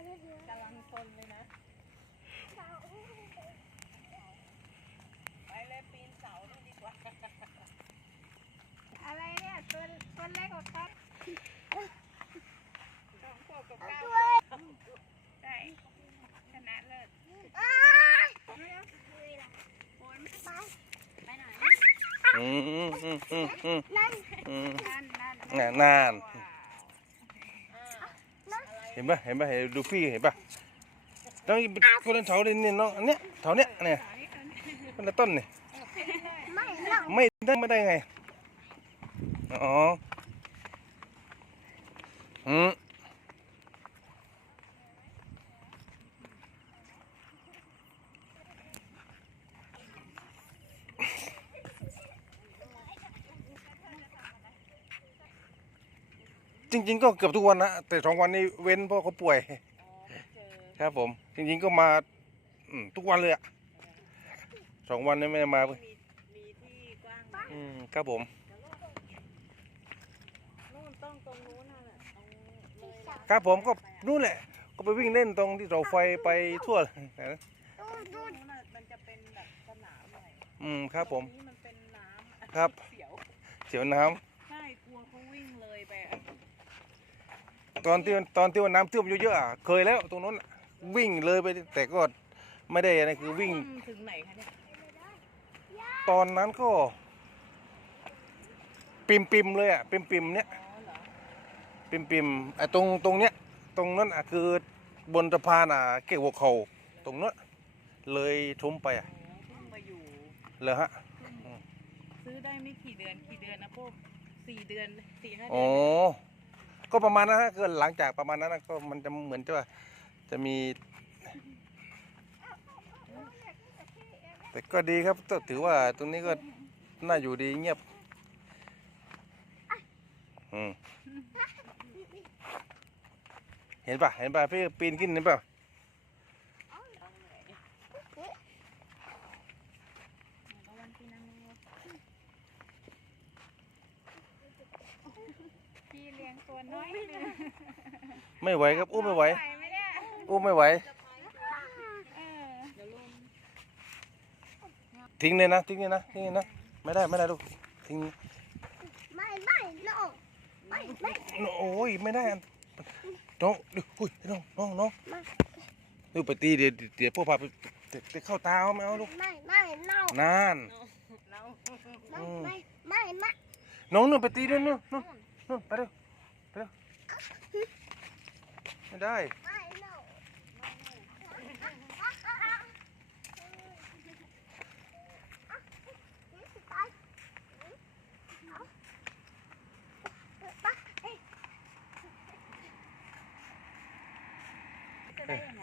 กำลังซนเลยนะ ไปเลยปีนเสานี่ดีกว่า อะไรเนี่ยตัวตัวเล็กกว่าครับสองขวบกับเก้าได้ชนะเลิศไปไหนอืมอืมอืมอืมอืมนั่นอืมนั่นนั่นน่ะน่านอ่าเห็นปะเห็นปะเห็นดูฟี่เห็นปะต้องคนละเถาเลยเนี่ยน้องอันเนี้ยเถาเนี้ยเนี่ยคนละต้นเนี่ยไม่หรอกไม่ได้ไม่ได้ไงอ๋ออืม จริง ๆ ก็เกือบทุกวันนะแต่สองวันนี้เว้นเพราะเขาป่วย อ๋อไม่เจอครับผม จริง ๆ ก็มาอืมทุกวันเลยอะสองวันนี้ไม่ได้มาเว้ยมีมีที่กว้างไหมอืมครับผม นู่นต้องตรงนู้นน่ะตรงเลยร้านครับผมก็นู่นแหละ ก็ไปวิ่งเล่นตรงที่เสาไฟไปทั่วเลยนะตรงนู้นน่ะมันจะเป็นแบบสนามหน่อยอืมครับผม ตงนี้มันเป็นน้ำอะครับ เสียว เสียวน้ำ ใช่กลัวเขาวิ่งเลยไปอะ ตอนที่ตอนที่ว่าน้ำท่วมเยอะๆอะเคยแล้วตรงนู้นอะวิ่งเลยไปแต่ก็ไม่ได้อะไรคือวิ่งท่วมถึงไหนคะเนี่ยตอนนั้นก็ ปิมปิมๆเลยอะปิมปิมๆเนี้ยอ๋อเหรอปิมปิมๆไอ้ตรงตรงเนี้ยตรงนั้นอะคือบนสะพานอะเกี่ยวหัวเขาตรงนั้นเลยทุ่มไปอะอ๋อเพิ่งมาอยู่เลยฮะซื้อได้ไม่กี่เดือนกี่เดือนนะพวกสี่เดือนสี่ห้าเดือ๋อน ก็ประมาณนั้นฮะเกินหลังจากประมาณนั้นนะก็มันจะเหมือนจะว่าจะมี แต่ก็ดีครับก็ถือว่าตรงนี้ก็น่าอยู่ดีเงียบอืมเห็นปะเห็นปะพี่ปีนขึ้นเห็นปะวันปีนังโม พี่เลี้ยง ตัวน้อยนึงไม่ไหวครับอู้ไม่ไหว ไหวไหมเนี่ยอู้ไม่ไหว เออเดี๋ยวลงทิ้งเลยนะทิ้งเลยนะทิ้งเลยนะไม่ได้ไม่ได้ลูกทิ้งไม่ไม่โลกไม่ไม่โอ้ยไม่ได้อันน้องดูอุ้ยน้องน้องน้องดูไปตีเดี๋ยวเดี๋ยวพวกพาไปเดี๋ยวเดี๋ยวเข้าตาเขาไม่เอาลูกไม่ไม่โลกนานเราไม่ไม่ไม่ไม่น้องนู่นไปตีด้วยนู่นนู่นนู่นไปเร็วไปเร็ว ไม่ได้ไ